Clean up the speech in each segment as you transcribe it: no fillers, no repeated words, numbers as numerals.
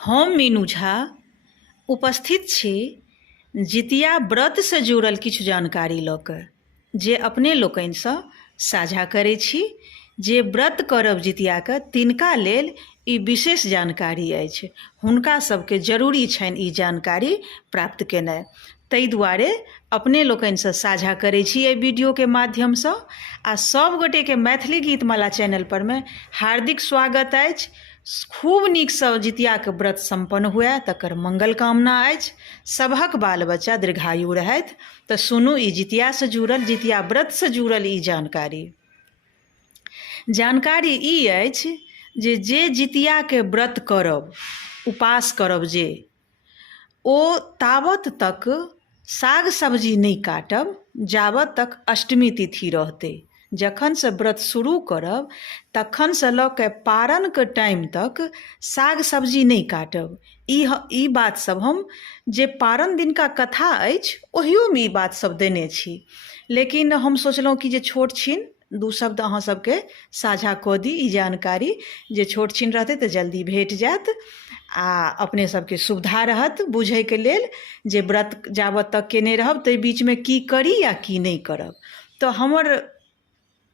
हम मीनू झा उपस्थित छी जितिया व्रत से जुड़ल किछु जानकारी लऽ कऽ जे अपने लोकनिसँ साझा करै छी। जे व्रत करब जितियाके तिनका लेल ई विशेष जानकारी अछि, हुनका सबके जरूरी छनि ई जानकारी प्राप्त केनाइ। ताहि दुआरे अपने लोकनिसँ साझा करै छी एहि वीडियोके माध्यमसँ। आ सभगोटेके मैथिली गीतमाला चैनलपरमे हार्दिक स्वागत अछि। खूब नीकसँ जितियाके व्रत सम्पन्न हुए तकर मंगल कामना अछि। सभक बाल बच्चा दीर्घायु रहथि। तऽ सुनू ई जितियासँ जुड़ल, जितिया व्रतसँ जुड़ल ई जानकारी ई अछि जे जितियाके व्रत करब, उपास करब जे, ओ तावत तक साग सब्जी नहीं काटब जाबत तक अष्टमी तिथि रहतै। जखन से व्रत शुरू करब तखन से लऽ के पारणके टाइम तक साग सब्जी नहीं काटब। ई बात सब हम जे पारण दिनका कथा अछि ओहियोमे ई बात सब देने छी, लेकिन हम सोचलहुँ कि जे छोट छिन दू शब्द अहाँ सबके साझा कऽ दी। ई जानकारी जे छोट छिन रहतै तऽ जल्दी भेट जायत आ अपने सबके सुविधा रहत बुझैके लेल जे व्रत जाबत तक केने रहब ताहि बीचमे की करी या की नहीं करब। तऽ हमर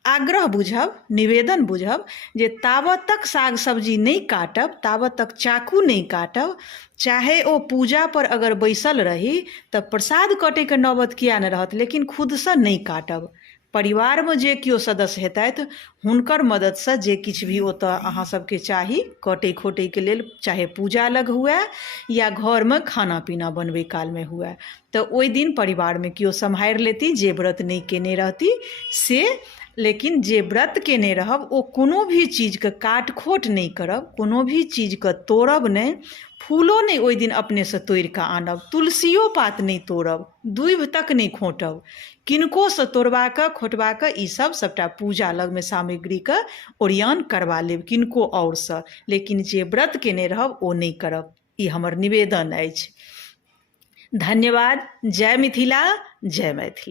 आग्रह बुझब, निवेदन बुझब जे ताबत तक साग सब्जी नहीं काटब, ताबत तक चाकू नहीं काटब, चाहे ओ पूजा पर अगर बैसल रही तऽ प्रसाद कटैके नौबत किया नहि रहत, लेकिन खुदसँ नहीं काटब। परिवारमे जे केओ सदस्य हेतथि हुनकर मददसँ जे किछु भी ओतऽ अहाँ सबके चाही कटै खोटैके लेल, चाहे पूजा लग हुए या घरमे खाना पीना बनबै कालमे हुए, तऽ ओहि दिन परिवारमे केओ सम्हारि लेती जे व्रत नहीं केने रहती से। लेकिन जे व्रत केने रहब ओ कोनो भी चीजके काट खोट नहीं करब, कोनो भी चीजके तोड़ब नहीं, फूलो नहीं ओहि दिन अपनेसँ तोड़ि कऽ आनब, तुलसियो पात नहीं तोड़ब, दूभि तक नहीं खोंटब, किनकोसँ तोड़बाकऽ खोटबाकऽ ई सब सबटा पूजा लगमे सामग्रीके ओरियान करबा लेब किनको औरसँ, लेकिन जे व्रत केने रहब ओ नहीं करब। ई हमर निवेदन अछि। धन्यवाद। जय मिथिला, जय मैथिली।